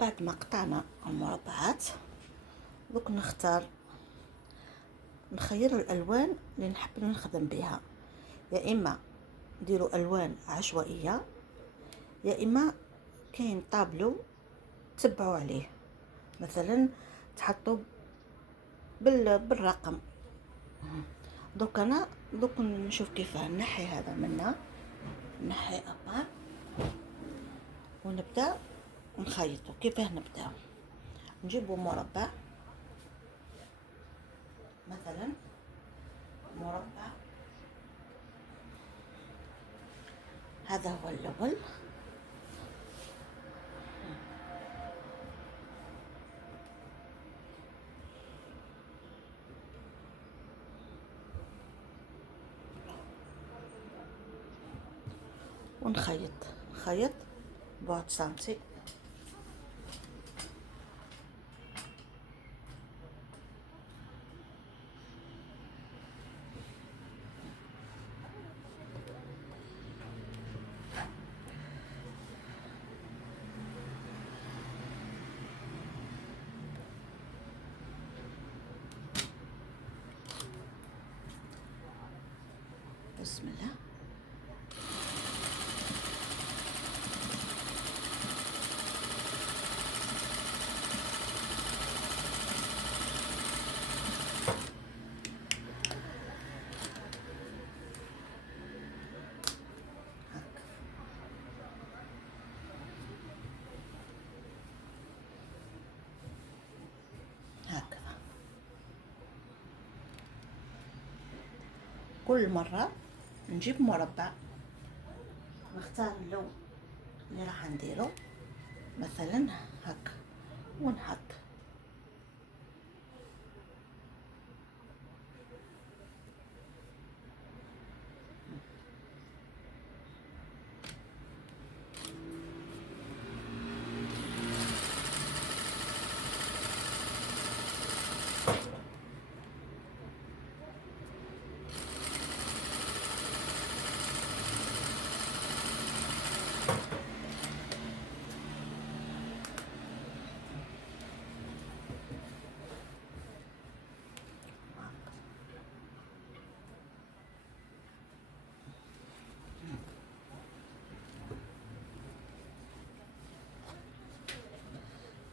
بعد ما قطعنا المربعات دوك نخير الالوان اللي نحب نخدم بها، يا اما نديروا الوان عشوائيه، يا اما كاين طابلو تبعوا عليه، مثلا تحطوا بالرقم. دوك نشوف كيفاه نحي هذا منا، نحي ابار ونبدا نخيطو. كيفاه نبداو؟ نجيبو مربع، مثلا مربع هذا هو الاول، نخيط بواحد سنتي، بسم الله. هكذا كل مرة نجيب مربع، نختار اللون اللي راح نديرو، مثلا هكا، ونحط.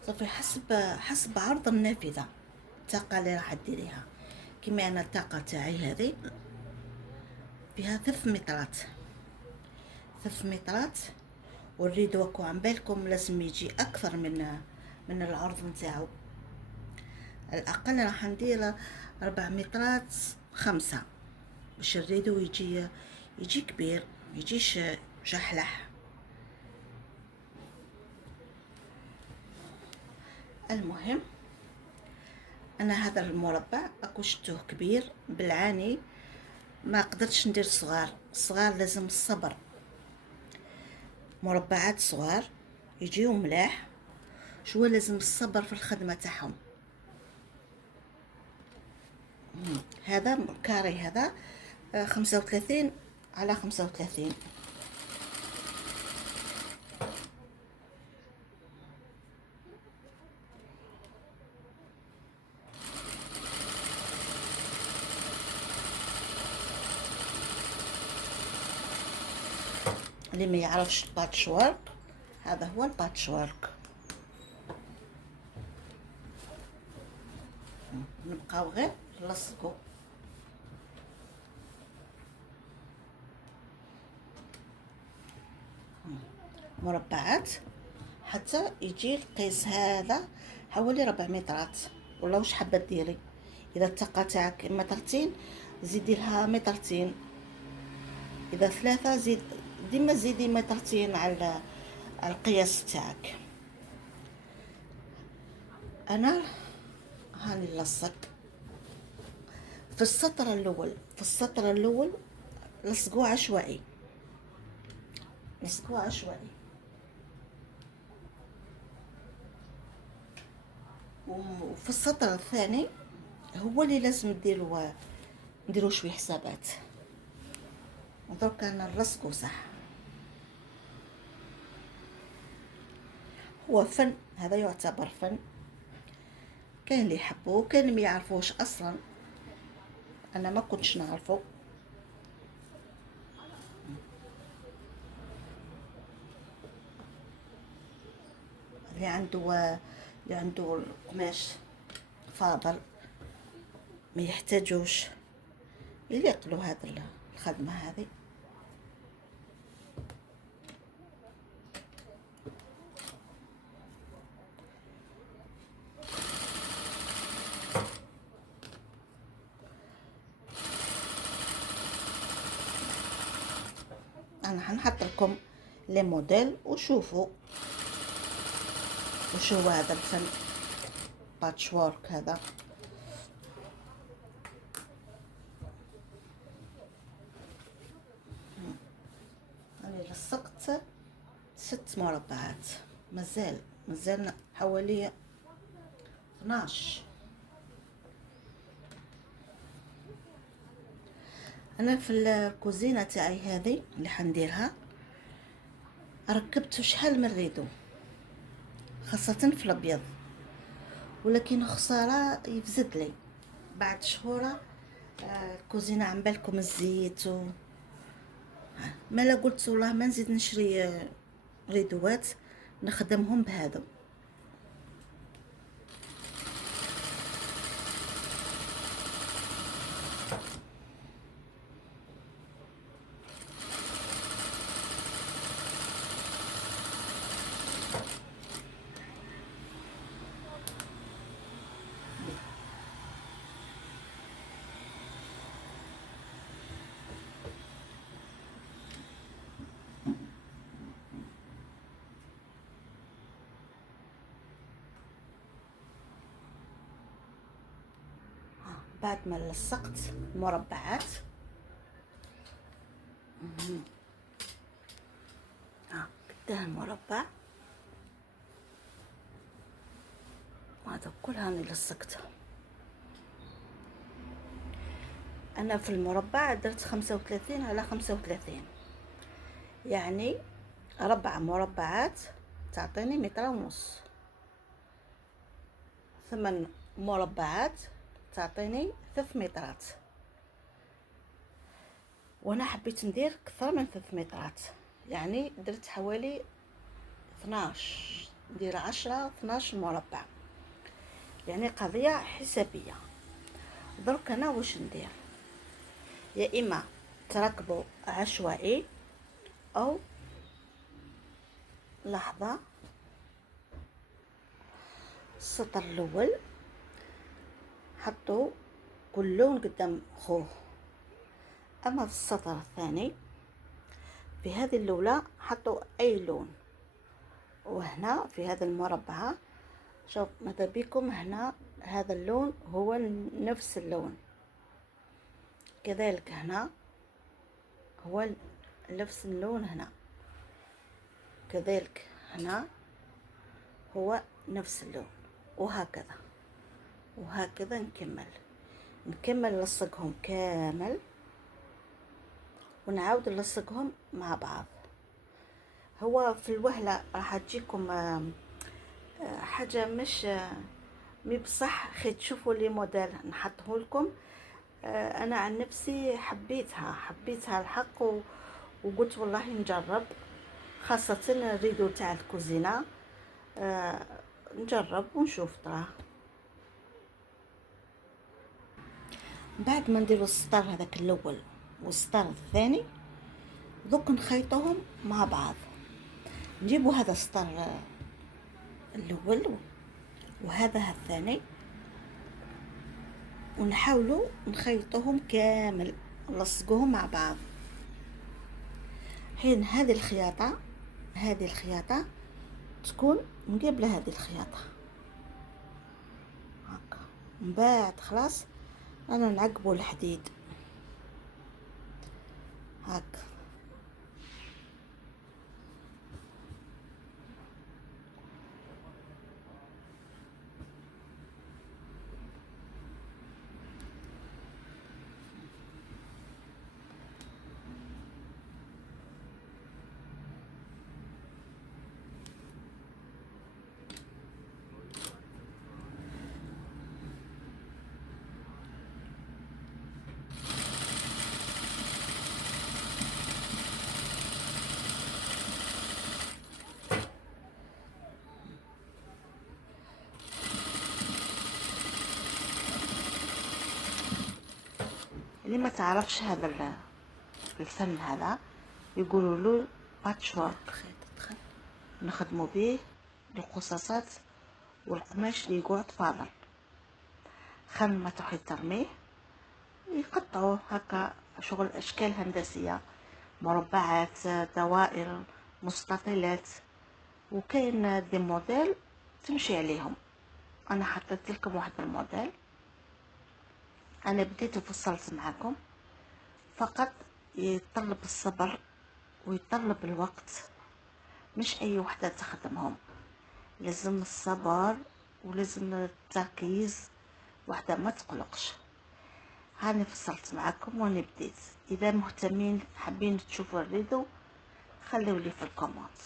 صافي، حسب عرض النافذة، الطاقة اللي راح ديريها. كيما انا الطاقة تاعي هذه فيها 3 مترات، 3 مترات، والريدو عن بالكم لازم يجي اكثر من العرض نتاعو. الاقل راح ندير 4 مترات 5 باش الريدو يجي كبير، يجيش جحلح. المهم انا هذا المربع اكو شتوه كبير بالعاني، ما قدرتش ندير صغار لازم الصبر. مربعات صغار يجيو ملاح، شويه لازم الصبر في الخدمه تاعهم. هذا كاري، هذا 35 على 35. اللي ما يعرفش الباتشورك، هذا هو الباتشورك. نبقاو غير نلصقو. مربعات حتى يجي القيس هذا حوالي 4 مترات، ولا واش حابه ديري. اذا الطاقه تاعك 2 متر زيدي لها 2 متر، اذا 3 زيد، ديما زيدي 2 متر على القياس تاعك. انا هاني نلصق في السطر الاول لصقوه عشوائي، وفي السطر الثاني هو اللي لازم نديرو شويه حسابات. ودرك انا نلصقو صح. هو فن، هذا يعتبر فن. كاين اللي يحبوه وكاين اللي ما يعرفوش اصلا. انا ما كنتش نعرفه. اللي عنده القماش فاضل ما يحتاجوش يليق له هذا الخدمه هذه. انا حنحط لكم لي موديل وشوفوا وشو هو هذا الفن باتشورك هذا. انا لصقت 6 مربعات، مازال حوالي 12. انا في الكوزينه تاعي هذه اللي حنديرها ركبت شحال من ريدو، خاصه في الابيض، ولكن خساره يفزد لي بعد شهوره. الكوزينه عم بالكم الزيت ما لا قلت والله ما نزيد نشري ريدوات نخدمهم بهذا. بعد ما لصقت المربعات قدام المربع وهذا كلها انا لصقتها. انا في المربع درت 35 على 35، يعني 4 مربعات تعطيني 1.5 متر، 8 مربعات تعطيني 3 مترات، وانا حبيت ندير اكثر من 3 مترات، يعني درت حوالي 12، ندير 10 12 مربع، يعني قضية حسابية. درك انا واش ندير، يا اما تركبوا عشوائي او لحظة السطر الاول حطوا كل لون قدام خوه، اما في السطر الثاني في هذه الاولى حطوا اي لون، وهنا في هذا المربع شوف ماذا بكم هنا هذا اللون هو نفس اللون، كذلك هنا هو نفس اللون، هنا كذلك هنا هو نفس اللون، وهكذا وهكذا نكمل نلصقهم كامل ونعاود نلصقهم مع بعض. هو في الوهلة راح تجيكم حاجة مش مي بصح خي تشوفوا لي موديل نحطه لكم. انا عن نفسي حبيتها الحق وقلت والله نجرب، خاصة الريدو تاع الكوزينة نجرب ونشوف تراه. بعد ما نديرو السطر هذاك الاول والسطر الثاني دوك نخيطوهم مع بعض، نجيبو هذا السطر الاول وهذا الثاني ونحاولوا نخيطوهم كامل نلصقوهم مع بعض. حين هذه الخياطة تكون مقابلة هذه الخياطة هكا، من بعد خلاص انا نعقبو الحديد هكا. اللي ما تعرفش هذا الفن هذا يقولوا له باتشورك، نخدموا به القصاصات والقماش اللي يقعد فاضل، خل ما تروحي ترميه يقطعوا هكا شغل اشكال هندسيه، مربعات، دوائر، مستطيلات، وكاين دي موديل تمشي عليهم. انا حطيت لكم واحد الموديل، انا بديت وفصلت معكم، فقط يتطلب الصبر ويتطلب الوقت، مش اي وحده تخدمهم، لازم الصبر ولازم التركيز، وحده ما تقلقش. هاني فصلت معكم واني بديت. اذا مهتمين حابين تشوفوا الفيديو خلوا لي في الكومنت.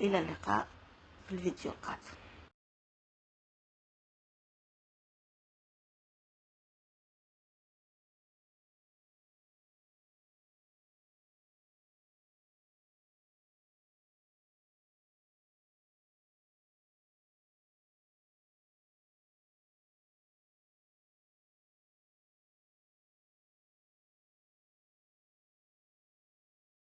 الى اللقاء في الفيديو القادم.